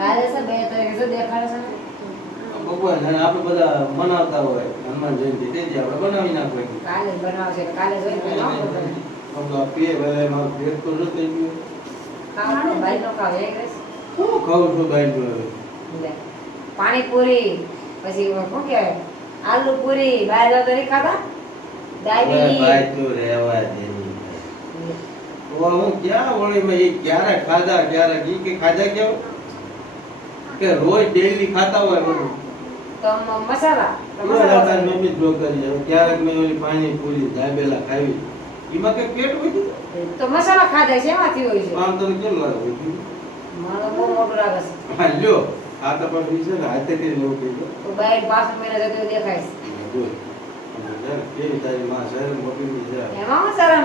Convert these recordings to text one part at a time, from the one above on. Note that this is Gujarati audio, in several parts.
કાલે છે 2 તારીખે જો દેખાડે છે ને. ભગવાન અને આપણે બધા મનાવતા હોય હનુમાન જયંતિ તેથી આપણે બનાવી નાખવાની. કાલે જ બનાવશે એટલે કાલે જોઈને ન ખબર. આપણા પીએ ભાઈ મારું પેટ તો જતું ગયું. ખાવાનું ભાઈ નો ખાવે એક રસ. હું ખાઉં છું ભાઈ તો હવે. લે. પાણીપુરી પછી શું કહેવાય આલુ પૂરી બહાર જાવ તો નહીં ખાતા દાબેલી ભાઈ તો રહેવા દે. હું ક્યાં વળી મેં એ ક્યારે ખાધા ક્યારે કે ખાધા કેવું કે રોજ ડેલી ખાતા હોય બધું તો મસાલા મમ્મી જો કરી ક્યારેક મેં ઓલી પાણીપુરી દાબેલા ખાવી એમાં કઈ પેટ હોય છે? તો મસાલા ખાધા છે એમાંથી હોય છે આમ તને કેમ લાગે હોય? મને બહુ મોટું લાગે છે હા લ્યો આ તો પણ વિશે ને હાથે થી લેવું કીધું તો બાઈક 5 મહિના જતો દેખાય છે કેવી તારી માં શહેર મોટી છે એમાં મસાલા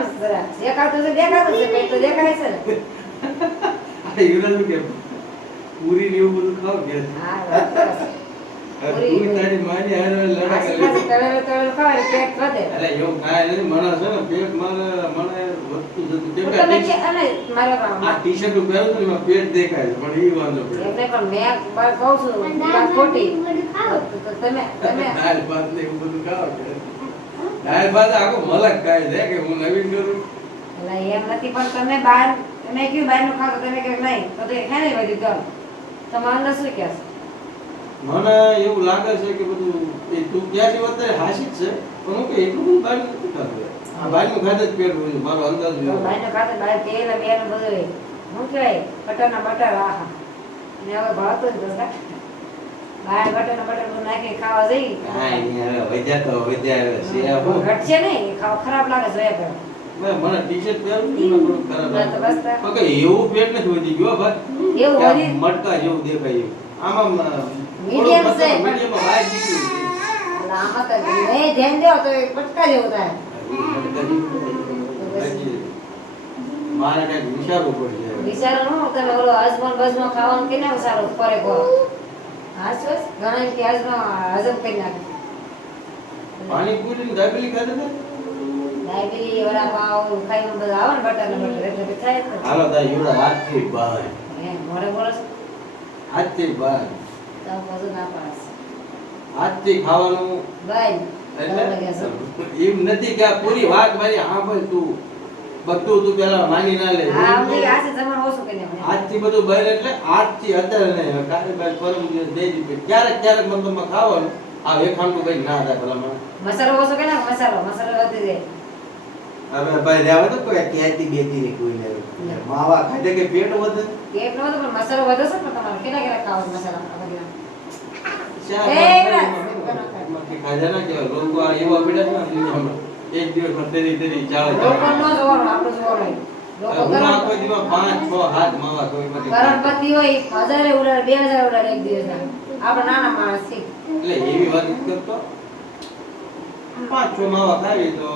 દેખાતું છે પેટ તો દેખાય છે ને આ યુરાનું કે પૂરી ને એવું બધું ખાવ કે હા બરાબર છે. પૂરી તારી માની હારે લડા આસી કરે પાસી તળેલું ખાવાય પેટ વધે અરે એવું કાંઈ નથી મને છે ને પેટ મને વધતું જતું કેમ કે તમે કે અને મારા આ પાસે ટી-શર્ટ પહેરું છું એમાં પેટ દેખાય છે પણ ઈ વાંધો પડે એમને પણ મેં બસ કહું છું વાત ખોટી તો તમે દાળ ભાત ને એવું બધું ખાવ કે દાળ ભાત આખો મલક ખાય છે કે હું નવીન કરું એટલે એમ નથી પણ તમે બહાર તમે કયું બહારનું ખાવ તો તમે કહો નહીં તો એ ખાય નહીં બધું ગમ તમારું અંદર શું કહે છે મને એવું લાગે છે કે બધું એ તું ક્યાંથી વધારે હાસી જ છે પણ હું કે એટલું બધું બહાર નથી ખાતું આ બહારનું ખાધે જ પેટ હોય છે મારો અંદાજ તો એવો બહારનું ખાતે બહાર તેલ ને બેન બધું હોય શું કહેવાય બટરના બટર આહા અને હવે ભાવતું જ નથી બહાર બટરના બટર બધું નાખી ખાવા જઈ કાંઈ નહીં હવે વધ્યા તો વધ્યા હવે સિયા હું ઘટશે નહીં એ ખાવા ખરાબ લાગે છે એ મને ટી-શર્ટ પહેરું છું એમાં થોડું ખરાબ ના તો બસ લાગે પણ કઈ એવું પેટ નથી વધી ગયો ભાઈ એવું કે આમ વધી- મટકા જેવું દેખાય એવું આમ Medium છે. મીડિયમ બહાર નીકળ્યું છે એટલે આમાં તો નહીં ધ્યાન દો તો એ પટકા જેવું થાય મારે કઈક વિચારવું પડશે વિચારો નો તમે ઓલો હસબન્ડ બસમાં ખાવાનું કે ના સારું કરે કો હાસ બસ ઘણા કે હજમ કરી નાખે પાણીપુરી ને દાબેલી ખાધા હતા? ડાયબિટી વડાપાવ ખાઈને બધા આવે ને બટર ને બટર એટલે પછી થાય જ ને. હાલો તા યુડા હાથથી બહાર હે મોઢે બોલો છો હાથથી બહાર તો બધું ના પાડે હાથથી ખાવાનું બાય એટલે એમ નથી કે આ પૂરી વાત મારી સાંભળ તું બધું તું પેલા માની ના લે હા અમને આસે જમણ ઓછું કરીને આજથી બધું બહાર એટલે આજથી અત્યારે નહીં કાલે બાર પરમ દિવસ બે દિવસ ક્યારેક ક્યારેક મતલબમાં ખાવાનું આ વેખાણનું કઈ ના થાય ભલા મને મસાલો ઓછો કે ના મસાલો વધી જાય હવે ભાઈ રહેવા તો કોઈ ક્યાંથી બેતી નહીં કોઈ ને માવા ખાધે કે પેટ વધે પેટ નો તો પણ મસાલો વધે છે પણ તમારે કેટલા ખાવ મસાલા આ બધા શા એ માંથી ખાધા ના કેવા લોકો આ એવા પડ્યા છે ને દુનિયામાં એક દિવસમાં તેરી ચાલે લોકો નો જોવાનું આપણું જોવાનું લોકો હું આ કોઈ દિવસ 5 6 7 માવા કોઈ માંથી કરોડપતિ હોય 1000 ઉડાડે 2000 ઉડાડે એક દિવસના આપણે નાના માણસ છીએ એટલે એવી વાત નથી કરતો 5 6 માવા ખાવી તો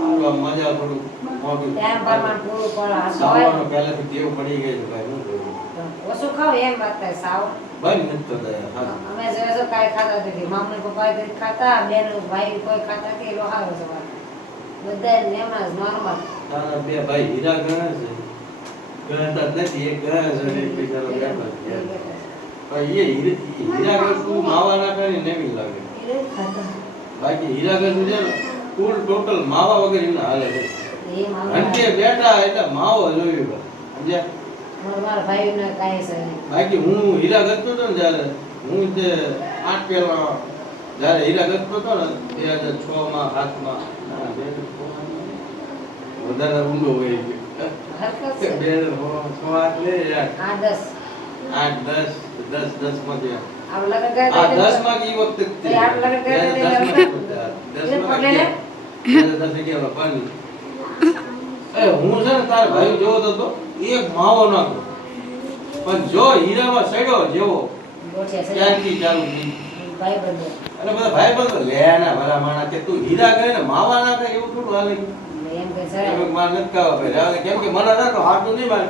હાલો મજા થોડું મોટું ટાઈમ પ્રમાણ પૂરું પડે આ સાવાનો પહેલાથી ટેવ પડી ગઈ છે ભાઈ હું કરું ઓછું ખાવ એમ વાત થાય સાવ ભાઈ નથી થતા યાર હા અમે જો કાઈ ખાતા નથી મામા પપ્પા તે ખાતા બેન ભાઈ કોઈ ખાતા કે લો હારો છે વાત બધા એમાં જ નોર્મલ તારા બે ભાઈ હીરા ગણે છે ગણતા જ નથી એક ગણે છે ને એક બિચારો બેઠો છે પણ એ હીરા ગણતું માવા ના કરીને નેમી લાગે બાકી હીરા ગણતું છે ને કુલ ટોટલ માવા વગર એમના હાલે છે એ મામા ઘંટે બેઠા એટલે માવો જોયું સમજ્યા મારા ભાઈ ને કાઈ છે બાકી હું હીરા ગણતો હતો ને જ્યારે હું જે 8 પેલા જ્યારે હીરા ગણતો હતો ને 2006 માં 7 માં ના 2006 વધારે ઊંડો હોય હરકત છે 2006 એટલે યાર 8 10 માંથી આપણે લગન ગયા આ હતા 10 માં ઈ વખતે જ એ આપ લગન ગયા હતા 10 માં ગયા 10 ગયા પાણી એ હું છે ને તાર ભાઈ જોવો તો એક માવો નાખો પણ જો હીરામાં સડ્યો જેવો ગોઠિયા છે ત્યાંથી ચાલુ થઈ ભાઈ બંધો અને બધા ભાઈ બંધો લે ના ભલા માણા કે તું હીરા કરે ને માવા નાખે એવું થોડું હાલે એમ કે છે એમ માર નથી ખાવા ભાઈ રાવે કેમ કે મને નાખો હાટું નહીં માર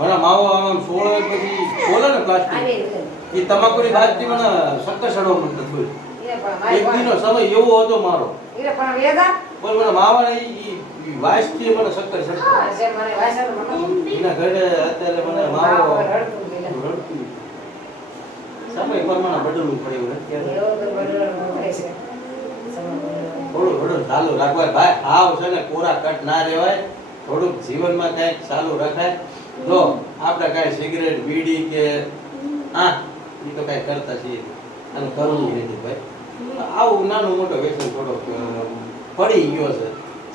મને માવો આમ 16 પછી બોલે ને પ્લાસ્ટિક આવી રીતે એ તમાકુની બાજથી મને શક્કર સડો મને થયું એ પણ એક મારી દીનો સમય એવો હતો મારો એ પણ વેદા પણ મને માવા ઈ વાસથી મને શક્કર સડતો આ છે મને વાસણ મને એના ઘરે અત્યારે મને માવો રડતું ગયેલા રડતું પ્રમાણે બદલવું પડે એવું નથી કહેતા. એવો તો બરોબર થાય છે. થોડું થોડું ચાલુ રાખવાય ભાઈ. હાવ છે ને કોરા કટ ના રહેવાય. થોડુંક જીવનમાં કંઈક ચાલુ રખાય. જો આપણે કાંઈ સિગરેટ બીડી કે એ તો કાંઈ કરતા છીએ અને કરવું નથી ભાઈ. આવું નાનું મોટો વ્યસન થોડોક પડી ગયો છે.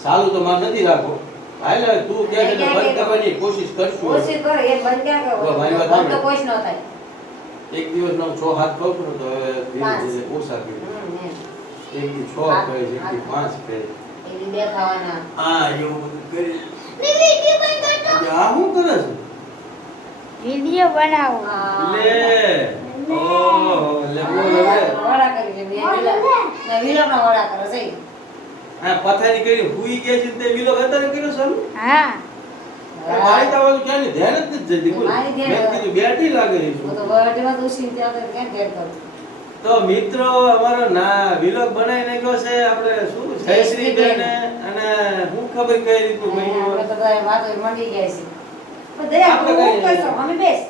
ચાલુ તો મારે નથી રાખવો. હાલે તું કે છે ને બંધ કરવાની કોશિશ કરશું. કોશિશ કરો એ બંધ ક્યાં કરો? મારી વાત બંધ તો કોઈ જ ન થાય. એક દિવસ નો 6 હાથ ખાઉં છું ને તો હવે ધીરે ધીરે ઓછા કરી એક દી 6 ખાય છે એક દી 5 ખાય એ બે ખાવાના. એવું બધું કરી આ શું કરે છે વિડિયો બનાવો. લે ઓહો લે બોલ હવે વડા કરી છે ને વિલોના વડા કરે છે. આ પથારી કરી હુઈ ગયા છે તે વિલો અત્યારે કર્યો ચાલુ. હા મારી તો હવે ક્યાંની ધ્યાન જ નથી જતી બોલ. મારી ધ્યાન મેં કીધું બેઠી લાગે છે હું તો બર્થડેમાં તો ઉસીને ત્યાં તો ક્યાં ધ્યાન કરું. તો મિત્રો અમારો ના વિલોગ બનાવી નાખ્યો છે આપણે શું જયશ્રી બેન અને હું ખબર કઈ રીતનું બન્યું આપણે તો બધા વાતો મંડી ગયા છે. પણ દયા આપણે હું કઈ- કહેશો અમે બેસ.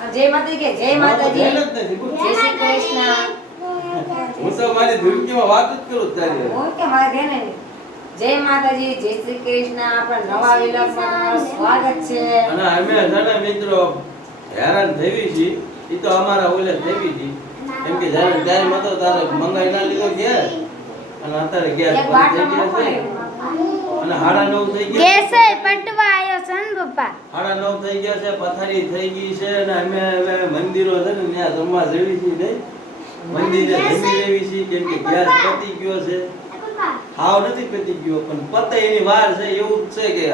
આ જય માતાજી કે જય માતાજી. ધ્યાન જ નથી બોલ. જય શ્રી કૃષ્ણ. હું તો મારી ધૂમકીમાં વાત જ કરું તારી હું કે મારે ધ્યાન નહીં. જય માતાજી જય શ્રી કૃષ્ણ. આપણા નવા વિલોગમાં તમારું સ્વાગત છે. અને અમે છે ને મિત્રો હેરાન થઈવી છીએ ઈ તો અમારા ઓલે થઈવી છીએ કેમ કે જ્યારે ત્યારે મતો તારે મંગાઈ ના લીધો ઘેર અને અત્યારે ગેસ એક બંધ બાટલો થઈ ગયા છે અને 9:30 થઈ ગયા કેસે પટવા આવ્યો છે ને પપ્પા. 9:30 થઈ ગયા છે પથારી થઈ ગઈ છે અને અમે હવે મંદિરો છે ને ત્યાં જમવા જવી છીએ નહીં મંદિરે જમી લેવી છીએ કેમ કે ગેસ પતી ગયો છે હાવ નથી પતી ગયો પણ પતે એની વાર છે એવું જ છે કે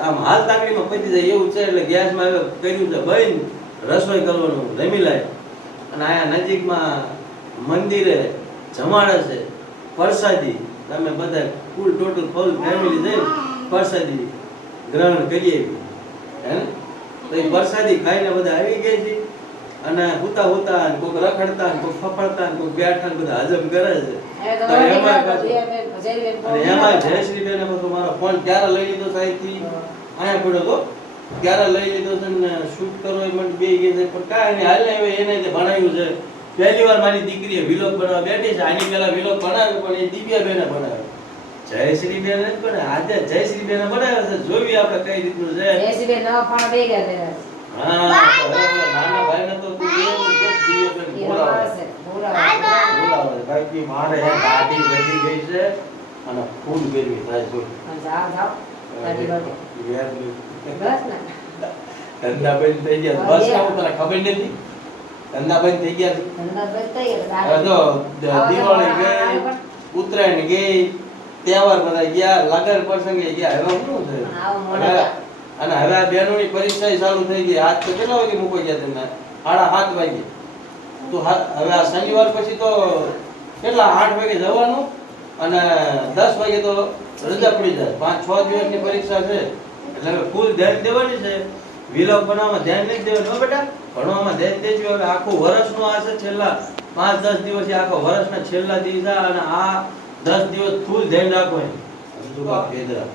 આમ હાલ તાકડીમાં પતી જાય એવું છે એટલે ગેસમાં હવે કર્યું છે બંધ રસોઈ કરવાનું જમી લાય અને આયા નજીકમાં મંદિરે જમાડે છે પ્રસાદી તમે બધા ફૂલ ટોટલ ફૂલ ફેમિલી જઈ પ્રસાદી ગ્રહણ કરીએ હે ને? તો એ પ્રસાદી ખાઈને બધા આવી ગયા છે અને હુતા હુતા ને કોઈક રખડતા ને કોઈક ફફડતા ને કોઈક બેઠા ને બધા હજમ કરે છે હવે તો તો એમાં જયશ્રી અને એમાં જયશ્રી બેન બધું મારો ફોન ક્યારે લઈ લીધો સાહેબથી અહીંયા પડ્યો તો ક્યારે લઈ લીધો છે ને શૂટ કરો એ મને બે ગઈ છે પણ કાંઈ નહીં હાલ ને હવે એને તે ભણાવ્યું છે પહેલી વાર મારી દીકરીએ વિલોગ બનાવવા બેઠી છે આની પહેલા વિલોગ બનાવ્યો પણ એ દિવ્યા બેને બનાવ્યો જયશ્રી બેન જ બને આજે જયશ્રી બેને બનાવ્યો છે જોવી આપણે કઈ રીતનું છે જયશ્રી નવા ફોન બે ગયા પેલા. હા તો હવે નાના ભાઈને તો તું દિવ્યા બેન એ બોલાવે રમાડશે. બોલાવો. બોલાવે બાકી મારે હે દાઢી વધી ગઈ છે અને ફૂલ ગરમી થાય છે જાઓ જાઓ. દાઢી વાળો. બસ ને. ધંધા બંધ થઈ ગયા બસ આવું તને ખબર નથી ધંધા બંધ થઈ ગયા છે. ધંધા બંધ થઈ ગયા. હવે તો દિવાળી ગઈ ઉત્તરાયણ ગઈ તહેવાર બધા ગયા લગન પ્રસંગે ગયા હવે શું છે આવો મોડો હવે અને હવે આ બહેનોની પરીક્ષા ચાલુ થઈ ગઈ આજ તો કેટલા વાગે મૂકો ગયા તમે 7:30 વાગે તો હવે આ શનિવાર પછી તો કેટલા 8 વાગે જવાનું અને 10 વાગે તો રજા પડી જાય 5-6 દિવસની પરીક્ષા છે એટલે હવે ફૂલ ધ્યાન દેવાની છે વિલોગ બનાવવામાં ધ્યાન નથી દેવાનું હો બેટા ભણવામાં ધ્યાન દેજો હવે આખું વર્ષનો આ છે છેલ્લા 5-10 દિવસ આખો વર્ષના છેલ્લા દિવસ અને આ 10 દિવસ ફૂલ ધ્યાન રાખવાનું ધંધુકા ફેદરા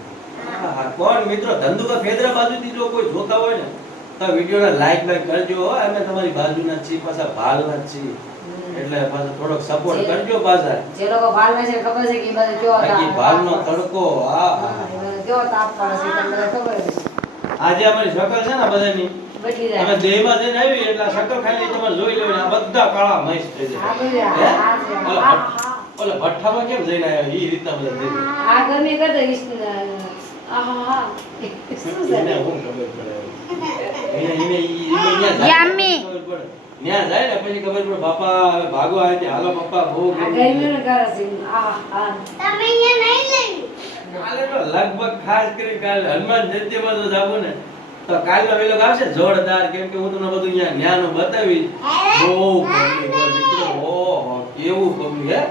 હા કોણ મિત્રો ધંધુકા ફેદરા બાજુથી જો કોઈ જોતા હોય ને તો વિડિયોને લાઈક કરજો હો અમે તમારી બાજુના છીએ પાછા ભાલના છીએ એટલે પાછો થોડોક સપોર્ટ કરજો પાછા જે લોકો ભાલ ને છે ખબર છે કે એ બધું કેવો બાકી ભાલનો તડકો આ એ બધું કેવો તાપ પડે છે તમને ખબર છે. આજે અમારી શકલ છે ને બધાની બદલી અમે જાય. દેહમાં જઈને આવી એટલે શકલ ખાલી તમારે જોઈ લેવાની આ બધા કાળા મહેશ થઈ આ જાય બધું હે? આ છે. ઓલા આ- ભઠ્ઠ- ઓલા ભઠ્ઠામાં કેમ જઈને આવ્યા ઈ રીતના બધા જઈને આ ગરમી કરતો આહા શું છે એને હું ખબર પડે એને ન્યા યમ્મી. જાય ને પછી ખબર પડે બાપા હવે ભાગો આવે છે હાલો પપ્પા બહુ આ ગરમી ને કરે છે આહા કાલે તો લગભગ ખાસ કરી કાલે હનુમાન જયંતીમાં તો જાવું ને તો કાલનો વેલો આવશે જોરદાર કેમ કે હું તમને બધું અહીંયા ન્યાનું બતાવીશ બહુ પબ્લિક હોય મિત્રો ઓહો કેવું પબ્લિક હે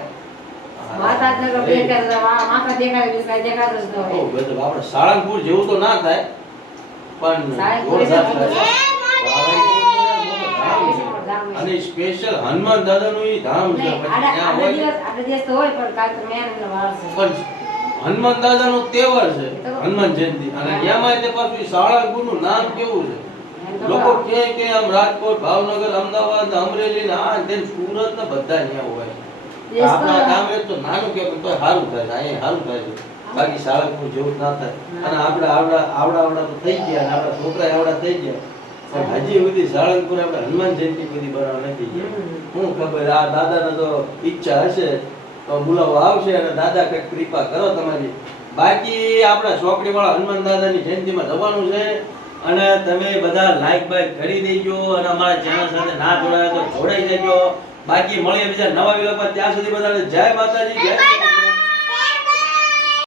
માથા તો બેકાર માથા દેખાય બીજું કાંઈ દેખાતું જ ન બહુ હોય. ગજબ આપણે સાળંગપુર જેવું તો ના થાય પણ સાળંગપુર જોરદાર જેવું તો થાય. અને સ્પેશિયલ હનુમાન દાદાનું ઈ ધામ છે નહીં, પછી ત્યાં આડા હોય દિવસ તો હોય પણ કાલ તો મેં એમને વાર છે. પણ હનુમાન દાદાનો તહેવાર છે હનુમાન જયંતિ અને એમાં તે પાછું ઈ સાળંગપુરનું નામ કેવું છે તો લોકો બરાબર. કે આમ રાજકોટ ભાવનગર અમદાવાદ અમરેલી ને આ તે સુરત ને બધા અહીંયા હોય Yes, આપણા બરાબર. ગામ તો નાનું કે તો સારું થાય છે અહીંયા સારું થાય છે બાકી શાળાનું જેવું ના થાય અને આપણે આવડા તો થઈ ગયા અને આપણા છોકરા આવડા થઈ ગયા પણ હજી સુધી સાળંગપુર આપણે હનુમાન જયંતિ બધી બનાવવા નથી ગયા હું ખબર આ દાદાને તો ઈચ્છા હશે તો બોલાવો આવશે અને દાદા કંઈક કૃપા કરો તમારી બાકી આપણા ચોકડી વાળા હનુમાન દાદાની જયંતિમાં જવાનું છે અને તમે બધા લાઈક બાઈક કરી દેજો અને અમારા ચેનલ સાથે ના જોડાયા તો જોડાઈ દેજો બાકી મળીએ બીજા નવા વિડીયોમાં ત્યાં સુધી બધાને જય માતાજી જય શ્રી કૃષ્ણ.